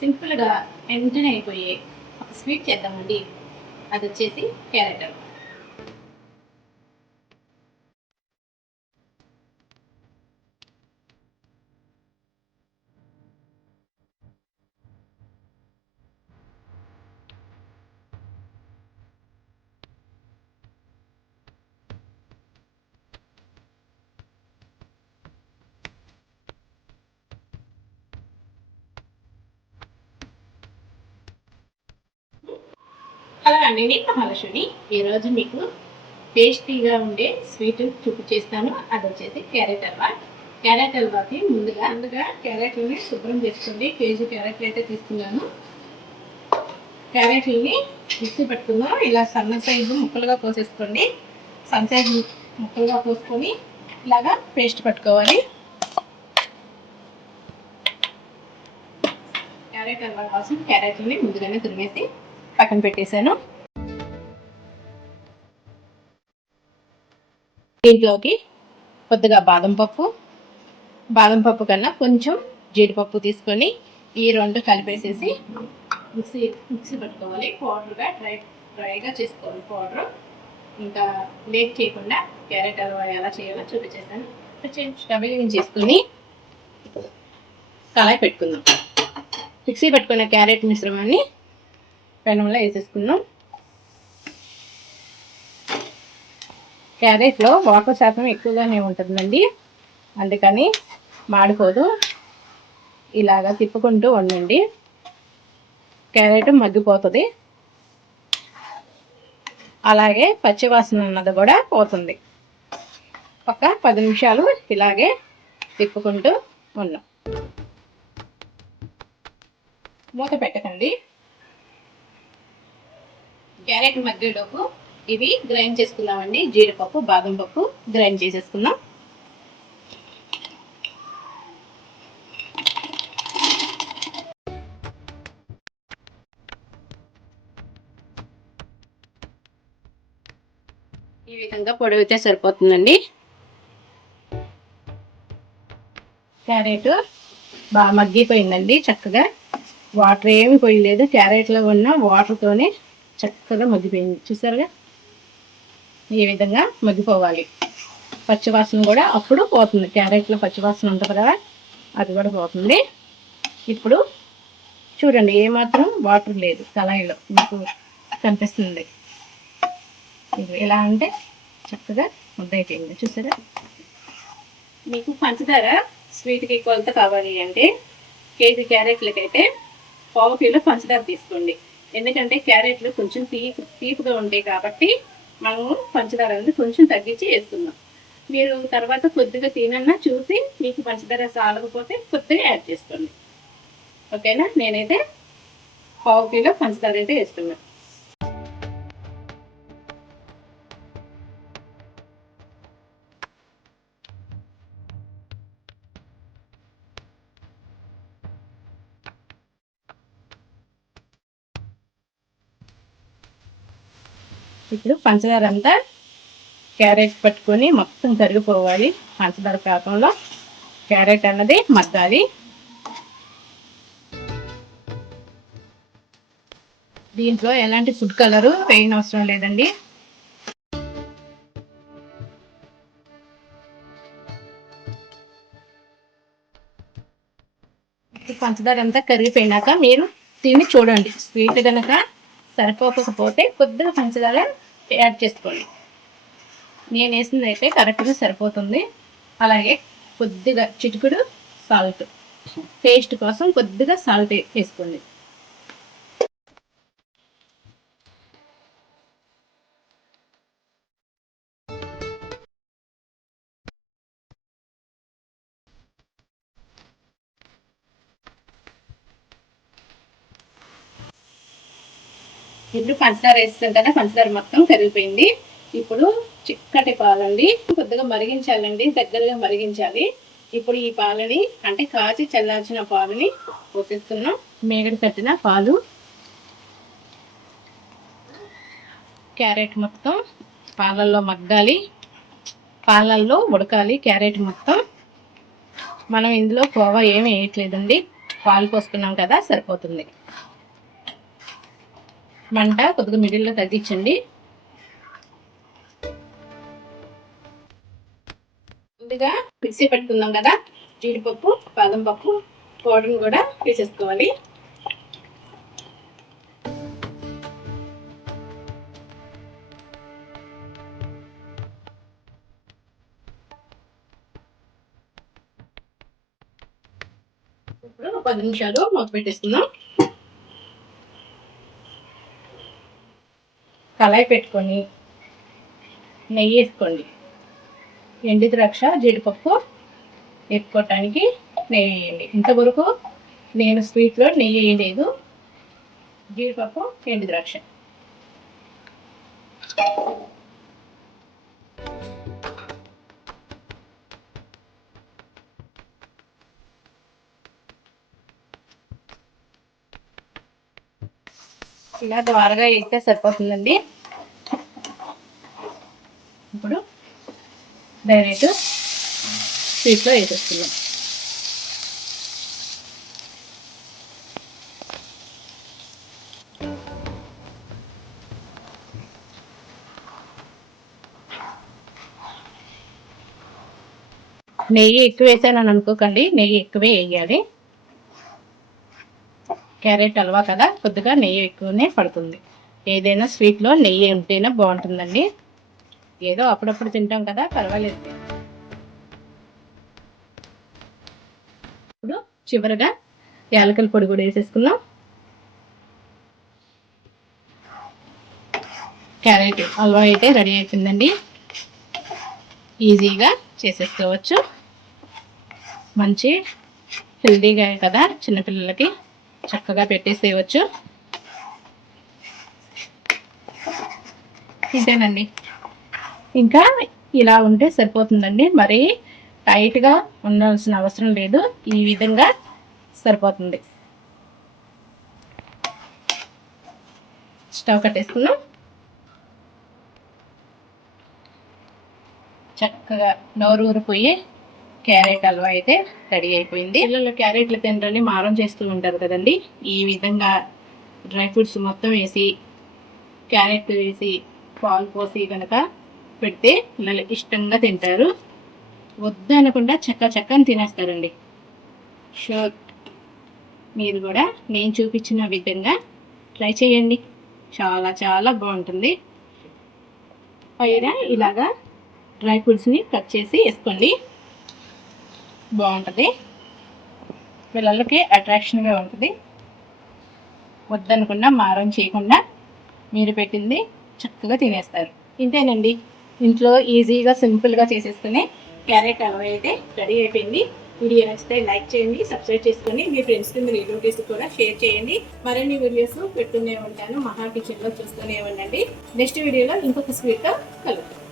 సింపుల్గా వెంటనే అయిపోయే ఒక స్వీట్ చేద్దామండి. అది వచ్చేసి క్యారెట్ హల్వా. హలో అండి, నేను మహాలక్ష్మి. ఈరోజు మీకు టేస్టీగా ఉండే స్వీట్ చూపించేస్తాను. అది వచ్చేసి క్యారెట్ హల్వా. క్యారెట్ హల్వాకి ముందుగా క్యారెట్లని శుభ్రం చేసుకోండి. కేజీ క్యారెట్లు అయితే తీసుకున్నాను. క్యారెట్లని మిక్సీ పెట్టుకుందాం. ఇలా సన్న సైజు ముక్కలుగా కోసేసుకోండి. సన్న సైజు ముక్కలుగా కోసుకొని ఇలాగా పేస్ట్ పట్టుకోవాలి. క్యారెట్ హల్వా కోసం క్యారెట్లని ముందుగానే తురిమేసి పక్కన పెట్టేశాను. దీంట్లోకి కొద్దిగా బాదం పప్పు కన్నా కొంచెం జీడిపప్పు తీసుకొని ఈ రెండు కలిపేసేసి మిక్సీ పట్టుకోవాలి. పౌడర్గా డ్రైగా చేసుకోవాలి పౌడర్. ఇంకా లేట్ చేయకుండా క్యారెట్ హల్వా ఎలా చేయాలో చూపించేసాను. స్టవ్ చేసుకుని కళాయి పెట్టుకుందాం. మిక్సీ పెట్టుకున్న క్యారెట్ మిశ్రమాన్ని పెనంలో వేసేసుకుందాం. క్యారెట్లో వాటర్ శాతం ఎక్కువగానే ఉంటుందండి, అందుకని మాడిపోదు. ఇలాగా తిప్పుకుంటూ ఉండండి, క్యారెట్ మగ్గిపోతుంది. అలాగే పచ్చివాసన ఉన్నది కూడా పోతుంది. ఒక 10 నిమిషాలు ఇలాగే తిప్పుకుంటూ ఉన్నాం. మూత పెట్టకండి. క్యారెట్ మగ్గేలోపు ఇవి గ్రైండ్ చేసుకుందామండి. జీడిపప్పు, బాదం పప్పు గ్రైండ్ చేసేసుకుందాం. ఈ విధంగా పొడి అయితే సరిపోతుందండి. క్యారెట్ బాగా మగ్గిపోయిందండి. చక్కగా వాటర్ ఏమి పోయలేదు. క్యారెట్లో ఉన్న వాటర్తోనే చక్కగా మగ్గిపోయింది. చూసారుగా, ఈ విధంగా మగ్గిపోవాలి. పచ్చివాసన కూడా అప్పుడు పోతుంది. క్యారెట్లో పచ్చివాసన ఉంటుంది కదా, అది కూడా పోతుంది. ఇప్పుడు చూడండి, ఏమాత్రం వాటర్ లేదు కళాయిలో, మీకు కనిపిస్తుంది. ఇది ఎలా అంటే చక్కగా ముద్ద అయిపోయింది. చూసారా? మీకు పంచదార స్వీట్కి కొలత కావాలి అంటే కేజీ క్యారెట్లకైతే 1/2 కిలో పంచదార తీసుకోండి. ఎందుకంటే క్యారెట్లు కొంచెం తీపిగా ఉంటాయి కాబట్టి మనము పంచదార అనేది కొంచెం తగ్గించి వేస్తున్నాం. మీరు తర్వాత కొద్దిగా తినన్నా చూసి మీకు పంచదార సాలకపోతే కొద్దిగా యాడ్ చేసుకోండి. ఓకేనా? నేనైతే 1/2 కిలో పంచదార అయితే వేస్తున్నాను. ఇప్పుడు పంచదార అంతా క్యారెట్ పట్టుకొని మొత్తం కరిగిపోవాలి. పంచదార పాకంలో క్యారెట్ అన్నది మగ్గాలి. దీంట్లో ఎలాంటి ఫుడ్ కలరు వేయనవసరం లేదండి. పంచదార అంతా కరిగిపోయినాక మీరు తిని చూడండి. స్వీట్ కనుక సరిపోకపోతే కొద్దిగా పంచదార యాడ్ చేసుకోండి. నేను వేసింది అయితే కరెక్ట్గా సరిపోతుంది. అలాగే కొద్దిగా చిటికుడు సాల్ట్, టేస్ట్ కోసం కొద్దిగా సాల్ట్ వేసుకోండి. ఇప్పుడు పంచదార వేస్తాం కదా, పంచదార మొత్తం కరిగిపోయింది. ఇప్పుడు చిక్కటి పాలండి, కొద్దిగా మరిగించాలండి, దగ్గరగా మరిగించాలి. ఇప్పుడు ఈ పాలని అంటే కాచి చల్లార్చిన పాలని పోసేస్తున్నాం. మేగడ కట్టిన పాలు, క్యారెట్ మొత్తం పాలల్లో మగ్గాలి, పాలల్లో ఉడకాలి క్యారెట్ మొత్తం. మనం ఇందులో కోవా ఏమి వేయట్లేదండి, పాలు పోసుకున్నాం కదా, సరిపోతుంది. మంట కొద్దిగా మిడిల్లో తగ్గించండి. ముందుగా మిక్సీ పెట్టుకుందాం కదా, జీడిపప్పు బాదం పప్పు పౌడర్ని కూడా వేసేసుకోవాలి. ఇప్పుడు 10 నిమిషాలు మూత పెట్టేసుకుందాం. కళాయి పెట్టుకొని నెయ్యి వేసుకోండి. ఎండు ద్రాక్ష జీడిపప్పు వేసుకోవటానికి నెయ్యి వేయండి. ఇంతవరకు నేను స్వీట్లో నెయ్యి వేయలేదు. జీడిపప్పు ఎండు ద్రాక్ష ఇలా ద్వారగా వేస్తే సరిపోతుందండి. ఇప్పుడు డైరెక్ట్ స్వీట్లో వేసేస్తున్నాం. నెయ్యి ఎక్కువ వేసానని అనుకోకండి, నెయ్యి ఎక్కువే వేయాలి. క్యారెట్ హల్వా కదా, కొద్దిగా నెయ్యి ఎక్కువనే పడుతుంది. ఏదైనా స్వీట్లో నెయ్యి ఉంటేనే బాగుంటుందండి. ఏదో అప్పుడప్పుడు తింటాం కదా, పర్వాలేదు. ఇప్పుడు చివరగా యాలకుల పొడి కూడా వేసేసుకున్నాం. క్యారెట్ హల్వా అయితే రెడీ అయిపోయిందండి. ఈజీగా చేసేసుకోవచ్చు. మంచి హెల్దీగా కదా, చిన్నపిల్లలకి చక్కగా పెట్టేసేయవచ్చు. ఇంతేనండి, ఇంకా ఇలా ఉంటే సరిపోతుందండి. మరి టైట్గా ఉండాల్సిన అవసరం లేదు. ఈ విధంగా సరిపోతుంది. స్టవ్ కట్టేసుకున్నాం. చక్కగా నోరు ఊరిపోయి క్యారెట్ హల్వా అయితే రెడీ అయిపోయింది. పిల్లలు క్యారెట్లు తినరని మారం చేస్తూ ఉంటారు కదండి. ఈ విధంగా డ్రై ఫ్రూట్స్ మొత్తం వేసి క్యారెట్ వేసి పాలు పోసి కనుక పెడితే పిల్లలు ఇష్టంగా తింటారు. వద్దు అనకుండా చక్కని తినేస్తారండి. షూర్, మీరు కూడా నేను చూపించిన విధంగా ట్రై చేయండి. చాలా చాలా బాగుంటుంది. పైన ఇలాగా డ్రై ఫ్రూట్స్ని కట్ చేసి వేసుకోండి, బాగుంటుంది. పిల్లలకి అట్రాక్షన్గా ఉంటుంది. వద్దనకుండా మారం చేయకుండా మీరు పెట్టింది చక్కగా తినేస్తారు. ఇంతేనండి, ఇంట్లో ఈజీగా సింపుల్గా చేసేసుకునే క్యారెట్ హల్వా అయితే రెడీ అయిపోయింది. వీడియో నచ్చితే లైక్ చేయండి, సబ్స్క్రైబ్ చేసుకొని మీ ఫ్రెండ్స్కి మీ రిలేటివ్స్ కూడా షేర్ చేయండి. మరిన్ని వీడియోస్ పెడుతూనే ఉంటాను. మహా కిచెన్లో చూస్తూనే ఉండండి. నెక్స్ట్ వీడియోలో ఇంకొక స్వీట్గా కలుగుతాం.